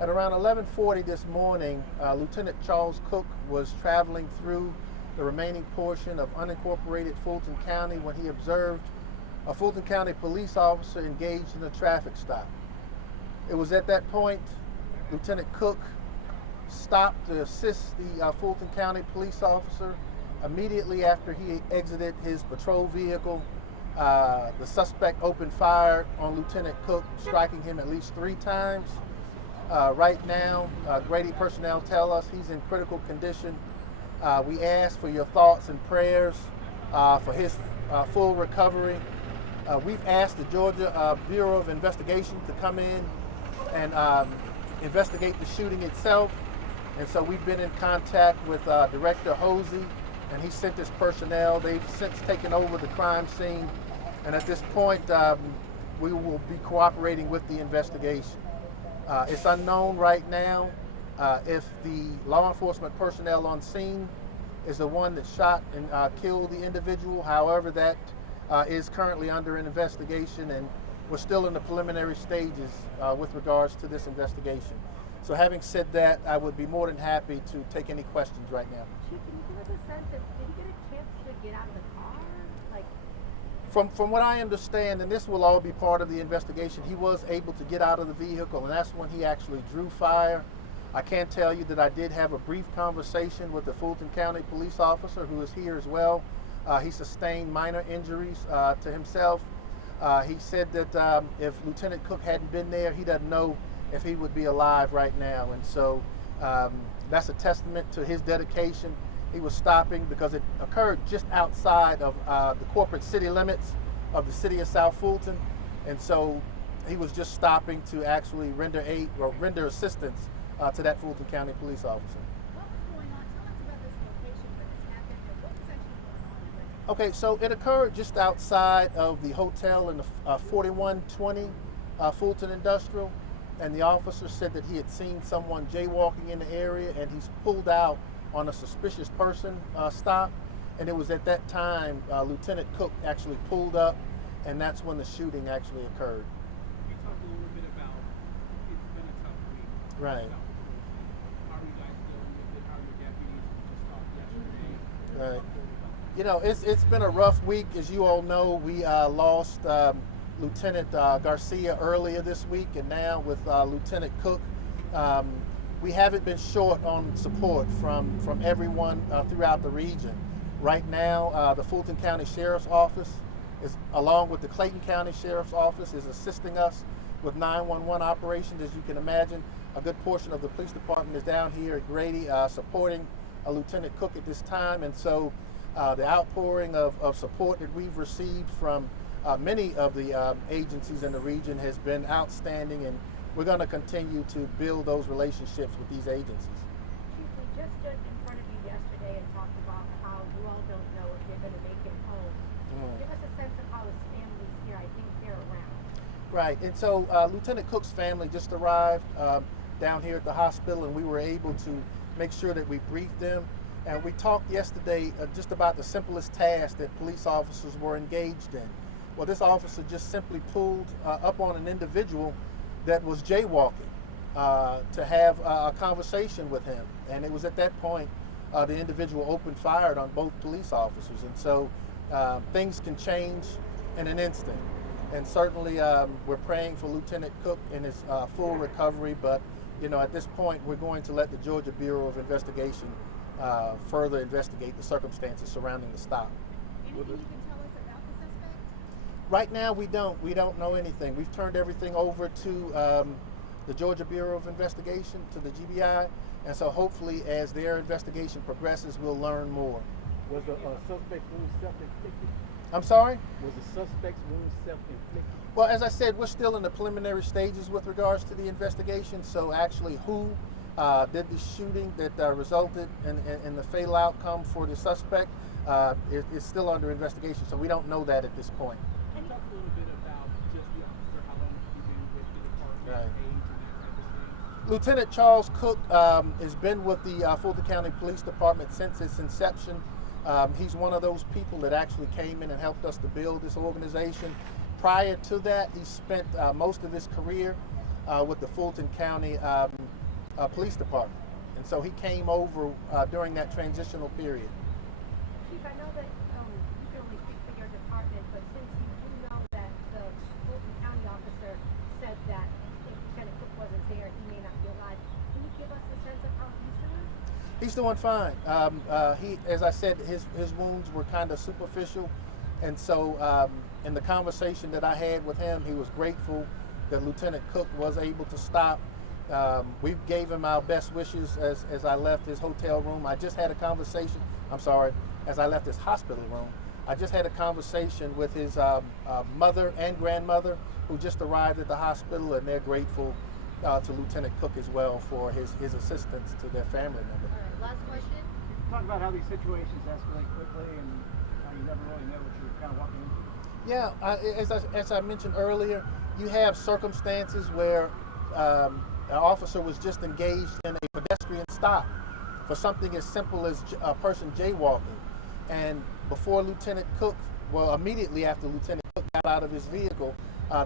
At around 11:40 this morning, Lieutenant Charles Cook was traveling through the remaining portion of unincorporated Fulton County when he observed a Fulton County police officer engaged in a traffic stop. It was at that point Lieutenant Cook stopped to assist the Fulton County police officer. Immediately after he exited his patrol vehicle, the suspect opened fire on Lieutenant Cook, striking him at least 3 times. Right now, Grady personnel tell us he's in critical condition. We ask for your thoughts and prayers for his full recovery. We've asked the Georgia Bureau of Investigation to come in and investigate the shooting itself. And so we've been in contact with Director Hosey, and he sent his personnel. They've since taken over the crime scene. And at this point, we will be cooperating with the investigation. It's unknown right now if the law enforcement personnel on scene is the one that shot and killed the individual. However, that is currently under an investigation, and we're still in the preliminary stages with regards to this investigation. So having said that, I would be more than happy to take any questions right now. Chief, can you give us a sense of, did he get a chance to get out of the car? From what I understand, and this will all be part of the investigation, he was able to get out of the vehicle, and that's when he actually drew fire. I can tell you that I did have a brief conversation with the Fulton County police officer who is here as well. He sustained minor injuries to himself. He said that if Lieutenant Cook hadn't been there, he doesn't know if he would be alive right now. And so that's a testament to his dedication. He was stopping because it occurred just outside of the corporate city limits of the city of South Fulton. And so he was just stopping to actually render aid or render assistance to that Fulton County police officer. What was going on? Tell us about this location where this happened, and what was actually going on? Okay, so it occurred just outside of the hotel in the 4120 Fulton Industrial, and the officer said that he had seen someone jaywalking in the area, and he's pulled out on a suspicious person stop, and it was at that time Lieutenant Cook actually pulled up, and that's when the shooting actually occurred. You talked a little bit about it's been a tough week. Right. How are you guys dealing with it? How are your deputies just talked yesterday? Right. You know, it's been a rough week. As you all know, we lost Lieutenant Garcia earlier this week, and now with Lieutenant Cook, we haven't been short on support from everyone throughout the region. Right now, the Fulton County Sheriff's Office, along with the Clayton County Sheriff's Office, is assisting us with 911 operations. As you can imagine, a good portion of the police department is down here at Grady supporting Lieutenant Cook at this time. And so the outpouring of support that we've received from many of the agencies in the region has been outstanding, and we're going to continue to build those relationships with these agencies. Chief, we just stood in front of you yesterday and talked about how you all don't know if you're going to make it home. Give us a sense of how his family's here. I think they're around. Right, and so Lieutenant Cook's family just arrived down here at the hospital, and we were able to make sure that we briefed them. And we talked yesterday just about the simplest task that police officers were engaged in. Well, this officer just simply pulled up on an individual that was jaywalking to have a conversation with him. And it was at that point the individual opened fire on both police officers. And so things can change in an instant. And certainly we're praying for Lieutenant Cook in his full recovery. But, you know, at this point, we're going to let the Georgia Bureau of Investigation further investigate the circumstances surrounding the stop. Anything you can tell us about the suspect? Right now, we don't know anything. We've turned everything over to the Georgia Bureau of Investigation, to the GBI, and so hopefully as their investigation progresses, we'll learn more. Was the suspect's wound self-inflicted? I'm sorry? Was the suspect's wound self-inflicted? Well, as I said, we're still in the preliminary stages with regards to the investigation, so actually who did the shooting that resulted in the fatal outcome for the suspect is still under investigation, so we don't know that at this point. Can you talk a little bit about just the officer, how long have you been with the department, Right. age, and that type of thing? Lieutenant Charles Cook has been with the Fulton County Police Department since its inception. He's one of those people that actually came in and helped us to build this organization. Prior to that, he spent most of his career with the Fulton County Police Department. And so he came over during that transitional period. Chief, I know that you can only speak for your department, but since you do know that the Fulton County officer said that if Lieutenant Cook wasn't there, he may not be alive, can you give us a sense of how he's doing? He's doing fine. As I said, his wounds were kind of superficial, and so in the conversation that I had with him, he was grateful that Lieutenant Cook was able to stop. We gave him our best wishes as I left his hotel room. I just had a conversation. As I left his hospital room, I just had a conversation with his mother and grandmother, who just arrived at the hospital, and they're grateful to Lieutenant Cook as well for his assistance to their family member. All right, last question. Talk about how these situations escalate quickly and how you never really know what you're kind of walking into. Yeah, as I mentioned earlier, you have circumstances where an officer was just engaged in a pedestrian stop for something as simple as a person jaywalking. And before Lieutenant Cook, well, immediately after Lieutenant Cook got out of his vehicle,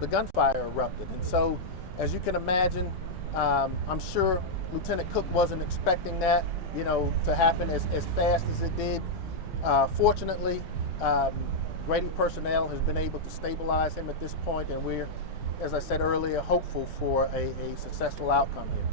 the gunfire erupted. And so, as you can imagine, I'm sure Lieutenant Cook wasn't expecting that, to happen as fast as it did. Fortunately, Grady personnel has been able to stabilize him at this point, and we're, as I said earlier, hopeful for a successful outcome here.